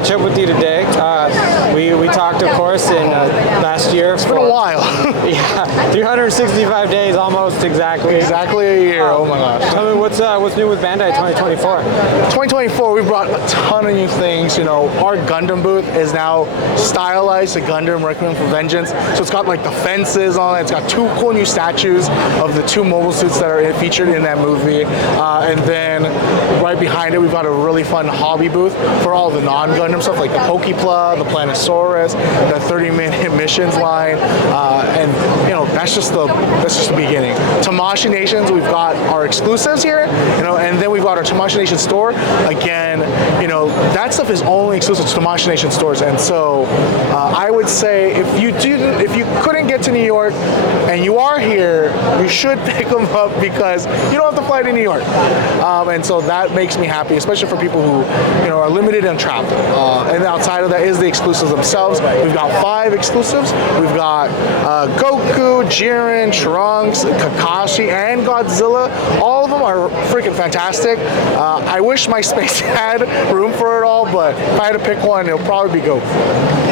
catch up with you today. We talked, of course, in last year. It's been a while. Yeah, 365 days, almost exactly. Exactly a year. Oh my gosh. Tell me what's new with Bandai 2024. 2024, we brought a ton of new things. You know, our Gundam booth is now stylized to Gundam Requiem for Vengeance. So it's got like the fences on it. It's got two cool new statues of the two mobile suits that are featured in that movie. And then right behind it, we've got a really fun hobby booth for all the non-Gundam stuff, like the Pokepla, the Planetosaurus, the 30-minute missions line, and you know that's just the beginning. Tamashii Nations, we've got our exclusives here, you know, and then we've got our Tamashii Nation store. Again, you know, that stuff is only exclusive to Tamashii Nation stores, and so I would say if you couldn't get to New York and you are here, you should pick them up because you don't have to fly to New York, and so that makes me happy, especially for people who are limited on travel. And outside of that is the exclusives themselves. We've got 5 exclusives. We've got Goku, Jiren, Trunks, Kakashi, and Godzilla. All of them are freaking fantastic. I wish my space had room for it all, but if I had to pick one, it'll probably be Goku.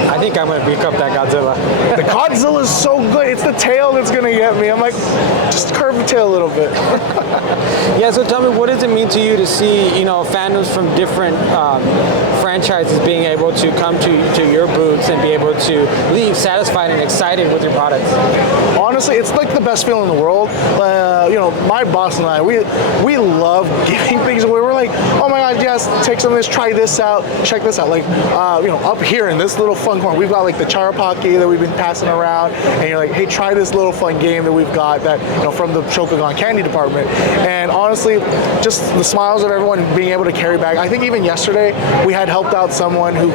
I think I'm going to pick up that Godzilla. The Godzilla is so good. It's the tail that's going to get me. I'm like, just curve the tail a little bit. Yeah, so tell me, what does it mean to you to see, fandoms from different franchises being able to come to your booths and be able to leave satisfied and excited with your products? Honestly, it's like the best feeling in the world. My boss and I, we love giving things away. We're like, oh my God, yes, take some of this, try this out, check this out. Like, up here in this little fun corner, we've got like the Charapaki that we've been passing around, and you're like, hey, try this little fun game that we've got that, from the Shokugan candy department. And honestly, just the smiles of everyone being able to carry back. I think even yesterday we had helped out someone who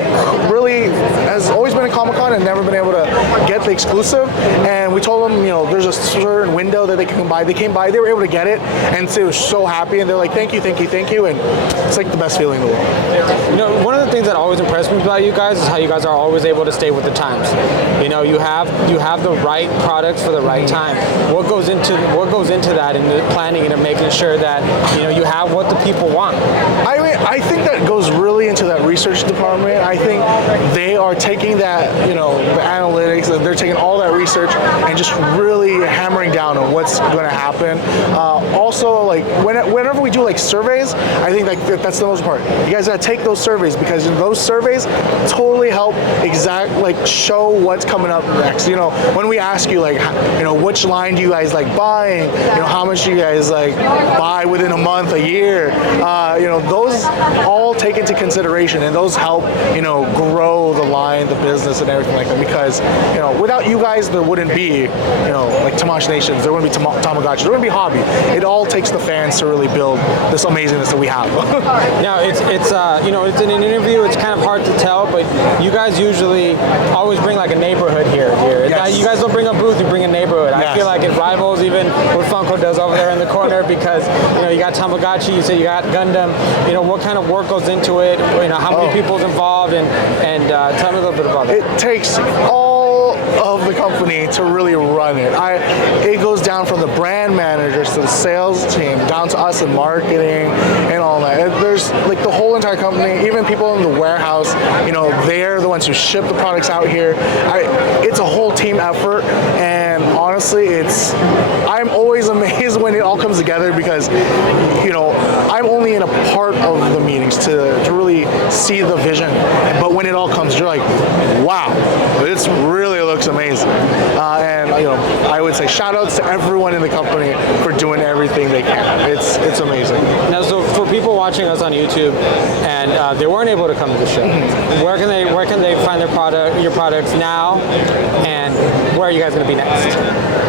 really has always been at Comic-Con and never been able to get the exclusive, and we told them, there's a certain window that they can buy. They came by, they were able to get it, and so they were so happy, and they're like, thank you, thank you, thank you, and it's like the best feeling in the world. One of the things that always impressed me about you guys is how you guys are always able to stay with the times. You have the right products for the right time. What goes into that in the planning and making sure that you have what the people want? I mean, I think that goes really into that research department. I think they are taking that, the analytics, and they're taking all that research and just really hammering down on what's going to happen. Also, like whenever we do like surveys, I think that's the most part. You guys got to take those surveys because those surveys totally help show what's coming up next. When we ask you which line do you guys like buying, how much do you guys like buy within a month, a year, those all take into consideration, and those help grow the line, the business, and everything like that. Because without you guys, there wouldn't be like Tamashii Nations, there wouldn't be Tamagotchi, there wouldn't be hobby. It all takes the fans to really build this amazingness that we have. Now it's in an interview, it's kind of hard to tell, but you guys usually always bring like a neighborhood here. Yes. You guys don't bring a booth, you bring a neighborhood. Yes. I feel like it rivals even what Funko does over there in the corner because you got Tamagotchi, you said you got Gundam. What kind of work goes into it? How many people's involved, and tell me a little bit about it. It takes all of the company to really run it. It goes down from the brand managers to the sales team, down to us in marketing and all that. There's like the whole entire company, even people in the warehouse, they're the ones who ship the products out here. It's a whole team effort, and honestly, I'm always amazed when it all comes together because, I'm only in a part of the meetings to really see the vision, but when it all comes, you're like, wow, this really looks amazing. And I would say shout outs to everyone in the company for doing everything they can. It's amazing. Now, so for people watching us on YouTube and they weren't able to come to the show, where can they find your products now, and where are you guys going to be next?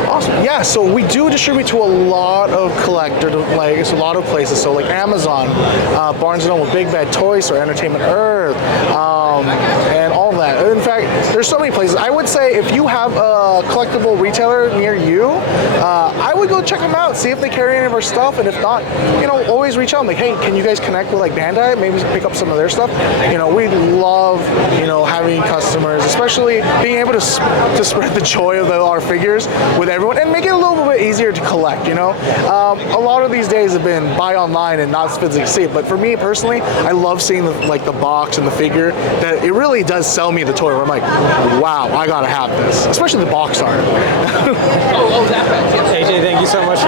Awesome. Yeah, so we do distribute to a lot of collectors, it's a lot of places. So like Amazon, Barnes & Noble, Big Bad Toys Store, Entertainment Earth, and all that. In fact, there's so many places. I would say if you have a collectible retailer near you, I would probably go check them out, see if they carry any of our stuff, and if not, you know, always reach out. I'm like, hey, can you guys connect with like Bandai? Maybe pick up some of their stuff. You know, we love, you know, having customers, especially being able to spread the joy of our figures with everyone and make it a little bit easier to collect. You know, a lot of these days have been buy online and not physically see it. But for me personally, I love seeing the box and the figure. That it really does sell me the toy. Where I'm like, wow, I gotta have this, especially the box art. AJ, thank you so much